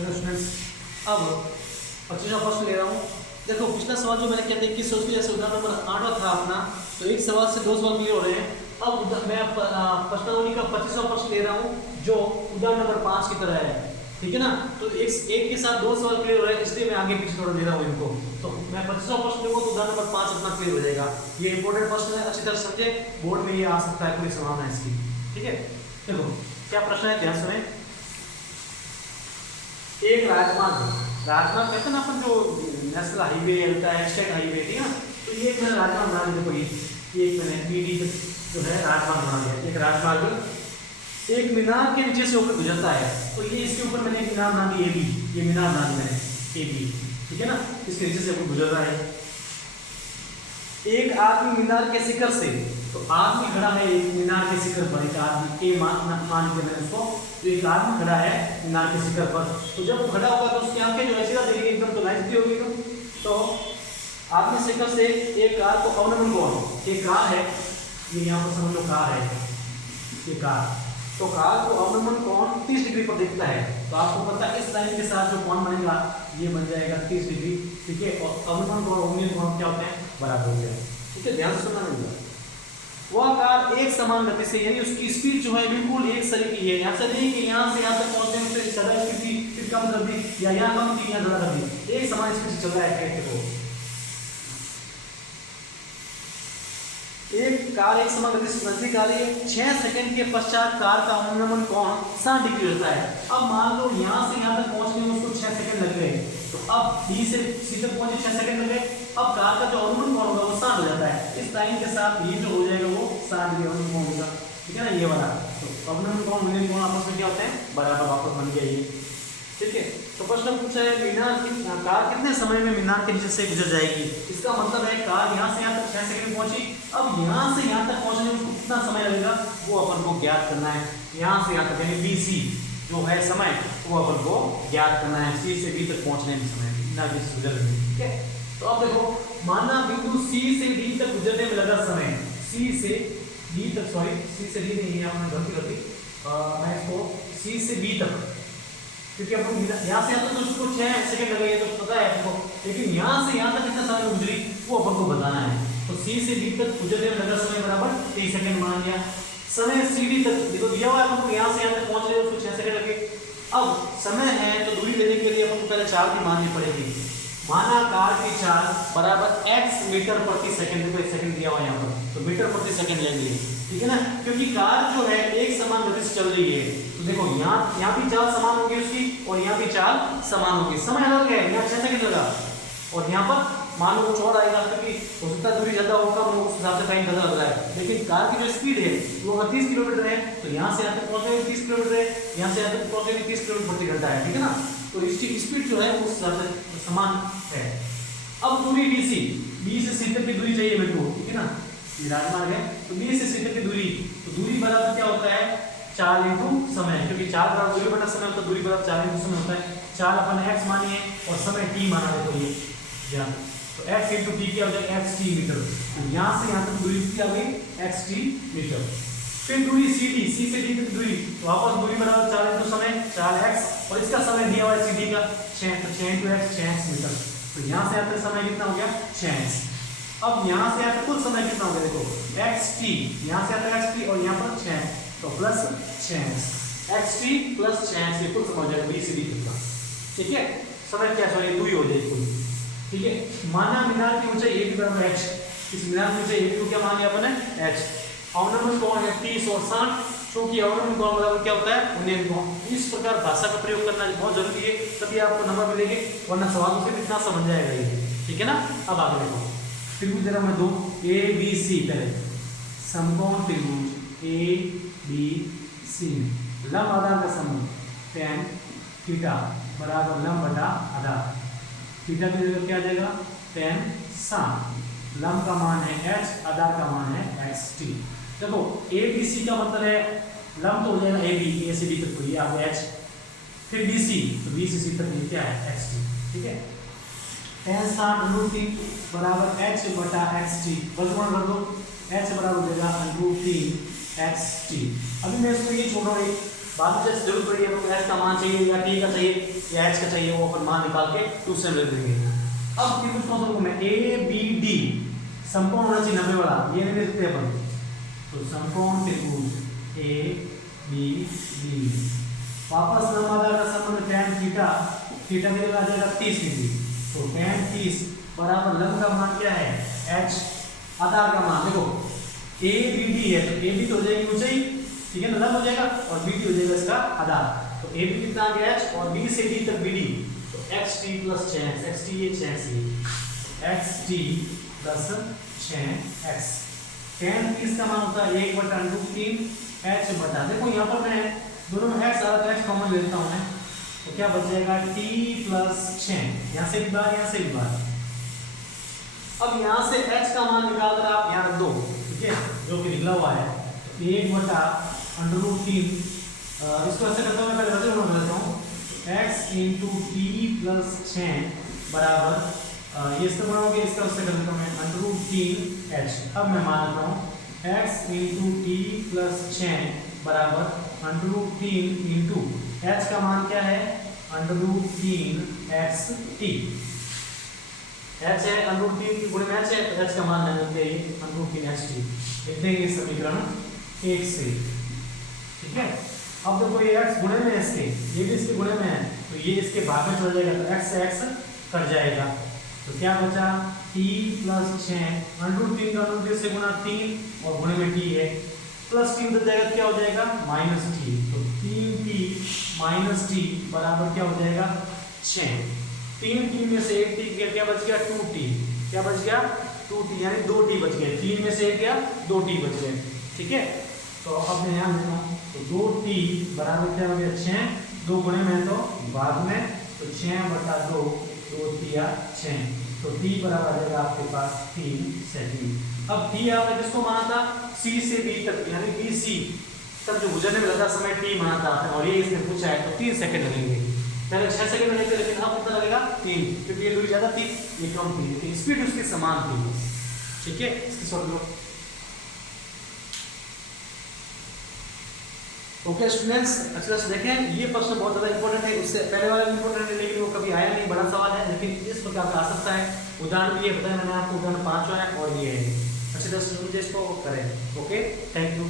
Hello students, अब 25वां प्रश्न ले रहा हूँ। देखो पिछला सवाल जो मैंने किया था 21 उसके जैसे उदाहरण नंबर 8 था अपना, तो एक सवाल से दो सवाल क्लियर हो रहे हैं। अब मैं प्रश्नावली का 25वां प्रश्न ले रहा हूँ जो उदाहरण नंबर 5 की तरह है, ठीक है ना। तो एक के साथ दो सवाल क्लियर हो रहे हैं, इसलिए मैं आगे पीछे थोड़ा ले रहा हूँ इनको। तो मैं 25वां प्रश्न लूँगा तो उदाहरण नंबर 5 अपना क्लियर हो जाएगा। ये इंपॉर्टेंट प्रश्न है, अच्छी तरह समझे, बोर्ड में ये आ सकता है, कोई संभावना है इसकी, ठीक है। देखो क्या प्रश्न है, ध्यान सुने। एक राजमार्ग कहते हैं ना अपन, जो नेशनल हाईवे होता है, स्टेट हाईवे, ठीक है ना। तो ये मैंने राजमार्ग बना दिया, कोई एक मैंने पीडी जो है राजमार्ग बना दिया। एक राजमार्ग एक मीनार के नीचे से होकर गुजरता है, तो ये इसके ऊपर मैंने एक मीनार बना दी ए बी, ये मीनार बना दी मैंने ए बी, ठीक है ना। इसके नीचे से होकर गुजर रहा है। एक आदमी मीनार के शिखर से, तो आदमी खड़ा है एक मीनार के शिखर पर, एक आदमी ए मान के मैंने उसको, तो एक आदमी खड़ा है मीनार के शिखर पर। तो जब वो खड़ा होगा तो उसकी आंखें जो है सीधा देखेंगे, एकदम तो लाइन होगी। तो आदमी शिखर से एक कार को अवनमन कोण, एक कार है, ये यहाँ पर समझ लो कार है, ये कार, तो कार को अवनमन कोण 30 डिग्री पर दिखता है। तो आपको पता है इस लाइन के साथ जो कोण बनेगा ये बन जाएगा 30 डिग्री, ठीक है। और अवनमन कोण अवनमन कोण क्या होते हैं, बराबर होते हैं, ठीक है। ध्यान से सुनना नहीं, वह कार एक समान गति से, यानी उसकी स्पीड जो है बिल्कुल एक सरी की है। यहाँ से नहीं कि यहाँ से यहाँ तक पहुँचने में ज़्यादा स्पीड थी फिर कम कर दी, या यहाँ कम थी यहाँ ज़्यादा कर दी, एक समान स्पीड से चल रहा है ट्रैक्टर को। एक कार एक समान गति से नजदीक आ रही है, 6 सेकंड के पश्चात कार का अवनमन कोण 60 डिग्री होता है। अब मान लो यहाँ से यहाँ तक पहुँचने में उसको 6 सेकंड लग गए, तो अब बी से सी तक पहुँचे 6 सेकंड लग गए। अब कार का जो अवनमन कोण होगा वो 60 हो जाता है। इस लाइन के साथ ये जो हो जाएगा वो 60 डिग्री अवनमन कोण होगा, ठीक है ना, ये वाला। तो अवनमन कोण अवनमन कोण आपस में क्या होते हैं, बराबर वापस बन गया ये, ठीक है। तो प्रश्न पूछा है मीनार की कार कितने समय में मीनार के नीचे से गुजर जाएगी। इसका मतलब है कार यहाँ से यहाँ तक 6 सेकंड में पहुंची, अब यहाँ से यहाँ तक पहुंचने में उसको कितना समय लगेगा वो अपन को ज्ञात करना है। यहाँ से यहाँ तक यानी बी सी जो है समय, वो अपन को ज्ञात करना है। सी से बी तक पहुंचने में समय कितना गुजर, ठीक है। तो अब देखो, माना बिंदु सी से डी तक गुजरने में लगा समय, सी से डी तक, सॉरी सी से डी नहीं है, आपने गलती कर दी, मैं इसको सी से बी तक, क्योंकि अपन यहाँ से यहाँ तक तो उसको 6 सेकंड लगे तो पता है आपको, लेकिन यहाँ से यहाँ तक कितना समय गुजरी वो अपन को बताना है। तो सी से डी तक गुजरने में लगा समय बराबर 30 सेकंड मान लिया। समय सी डी तक देखो दिया हुआ है अपन को, यहाँ से यहाँ तक पहुँच रहे उसको 6 सेकंड लगे। अब समय है तो दूरी लेने के लिए अपन को पहले चाल भी माननी पड़ेगी। माना कार की चाल बराबर x मीटर प्रति सेकंड, देखो 1 सेकंड दिया हुआ है यहाँ पर, तो मीटर प्रति सेकंड लेंगे, ठीक है ना, क्योंकि कार जो है एक समान गति से चल रही है। तो देखो यहाँ भी चाल समान होगी उसकी, और यहाँ भी चाल समान होगी। समय अलग है, यहाँ 6 सेकंड लगा, और यहाँ पर मान लो कुछ और आएगा, क्योंकि हो सकता है दूरी ज्यादा होगा, उस हिसाब से टाइम ज्यादा लग रहा है। लेकिन कार की जो स्पीड है वो 30 किलोमीटर है, तो यहाँ से यहाँ तक पहुँचने में 30 किलोमीटर है, यहाँ से यहाँ तक पहुँचने में 30 किलोमीटर प्रति घंटा है, ठीक है ना। तो इसकी स्पीड जो है उस हिसाब से समान है। अब दूरी BC, बी से सी तक की दूरी चाहिए मेरे को, ठीक है ना, ये राजमार्ग है, तो बी से सी तक की दूरी, तो दूरी बराबर क्या होता है, चाल इंटू समय, क्योंकि चाल बराबर दूरी बटा समय होता है, दूरी बराबर चाल इंटू समय होता है। चाल अपन x मानिए और समय t माना है, तो ये यहाँ तो x इंटू टी क्या हो जाएगा, xt मीटर। तो यहाँ से यहाँ तक दूरी क्या होगी, xt मीटर। फिर दूरी CD, C से D तक दूरी, तो वापस दूरी बराबर चाल इंटू समय, चाल x, और इसका समय दिया हुआ है CD का 6, तो 6 इंटू x 6x मीटर। तो यहाँ से यहाँ तक समय कितना हो गया, 6x। अब यहाँ से यहाँ तक कुल समय कितना हो गया, देखो xt, यहाँ से यहाँ तक xt और यहाँ पर 6, तो plus 6x, xt plus 6x, ये कुल समय हो जाएगा BCD कितना, ठीक है। समय क्या, सॉरी दूरी हो जाएगी कुल, ठीक है। माना मीनार की ऊंचाई a बराबर h, इस मीनार की ऊंचाई a को क्या मान लिया अपन ने, h। अवनमन कोण है 30 और 60, क्योंकि अवनमन कोण बराबर क्या होता है, 19 कोण। इस प्रकार भाषा का प्रयोग करना बहुत जरूरी है, तभी आपको नंबर मिलेंगे, वरना सवालों से इतना समझ जाएगा ये, ठीक है ना। अब आगे देखो, त्रिभुज जरा मैं दो ABC, पहले समकोण त्रिभुज ABC, लंब आधार का समूह tan थीटा बराबर लंब बटा आधार, थीटा की जगह क्या आ जाएगा, tan 60, लंब का मान है h, आधार का मान है xt। देखो ABC का मतलब है लंब तो हो जाएगा AB, A से B तक, तो ये आ गया h, फिर BC, तो B से C तक ये क्या है, xt, ठीक है। tan 60 √3 बराबर h बटा xt, वर्गमूल कर दो, h बराबर हो जाएगा √3 xt। अभी मैं इसको ये छोड़ रहा हूँ, बाद में जैसे जरूरत पड़ी आपको एच का मान चाहिए या टी का चाहिए या एच का चाहिए, वो अपन मान निकाल के दूसरे में लिख देंगे। अब ये पूछता हूँ मैं ए बी डी समकोण होना चाहिए 90 वाला, ये नहीं लिखते अपन। तो समकोण त्रिभुज ए बी डी, वापस लंबाई का संबंध tan थीटा, थीटा के लिए आ जाएगा 30 डिग्री। तो tan 30 बराबर लंब का मान क्या है h, आधार का मान देखो ए बी डी है तो ए बी तो हो जाएगी ऊंचाई, ठीक है ना, लंब हो जाएगा, और बी डी हो जाएगा इसका आधार। तो ए बी कितना आ गया h और b से d तक बी डी, तो x t plus 6 x t ये 6 से x t plus 6x। tan 30 का मान होता है 1/√3 h बटा, देखो यहाँ पर मैं दोनों में x और x कॉमन लेता हूँ मैं, तो क्या बच जाएगा t प्लस 6, यहाँ से भी बार यहाँ से भी बार। अब यहाँ से h का मान निकाल कर आप यहाँ रख दो, ठीक है, जो कि निकला हुआ है 1/√3, इसको ऐसे करता हूँ मैं, पहले वजन बना लेता हूँ, x × t प्लस 6 बराबर ये इसका बनाओगे, इसका उससे कर देता हूँ मैं √3h। अब मैं मान लेता हूँ x × t प्लस 6 बराबर √3 × h का मान क्या है √3xt, h है √3 गुणे में h है, तो h का मान लेंगे √3xt, लिख देंगे समीकरण 1 से, ठीक है। अब देखो ये x गुणे में है इसके, ये भी इसके गुणे में है, तो ये इसके भाग में चला जाएगा, तो x से x कट जाएगा, तो क्या बचा t प्लस 6 √3 का √3 से गुना 3 और गुणे में t है, प्लस t उधर जाएगा क्या हो जाएगा माइनस t, तो 3t माइनस t बराबर क्या हो जाएगा 6। 3t में से 1t गया, क्या बच गया 2t, क्या बच गया 2t, यानी 2t बच गए, 3 में से 1 गया 2t बच गए, ठीक है। तो अब मैं यहाँ लिखता हूँ, तो 2t बराबर क्या हो गया 6, 2 गुणे में तो बाद में, तो 6/2 2 तिया 6, तो t बराबर आ जाएगा आपके पास 3 सेकंड। अब t आपने किसको माना था c से b तक, यानी bc तक जो गुजरने में लगा समय t माना था आपने, और ये इसने पूछा है, तो 3 सेकंड लगेंगे। पहले 6 सेकंड लगते, लेकिन अब कितना लगेगा 3, क्योंकि ये दूरी ज्यादा थी ये कम थी, लेकिन स्पीड उसकी समान थी, ठीक है। इसकी सॉल्व करो। ओके स्टूडेंट्स, अच्छा से देखें, ये प्रश्न बहुत ज़्यादा इंपॉर्टेंट है, उससे पहले वाला इंपॉर्टेंट है, लेकिन वो कभी आया नहीं, बड़ा सवाल है, लेकिन इस प्रकार का आ सकता है। उदाहरण ये बताया मैंने आपको, उदाहरण 5 है और ये है। अच्छे तरह से मुझे इसको करें। Okay, thank you.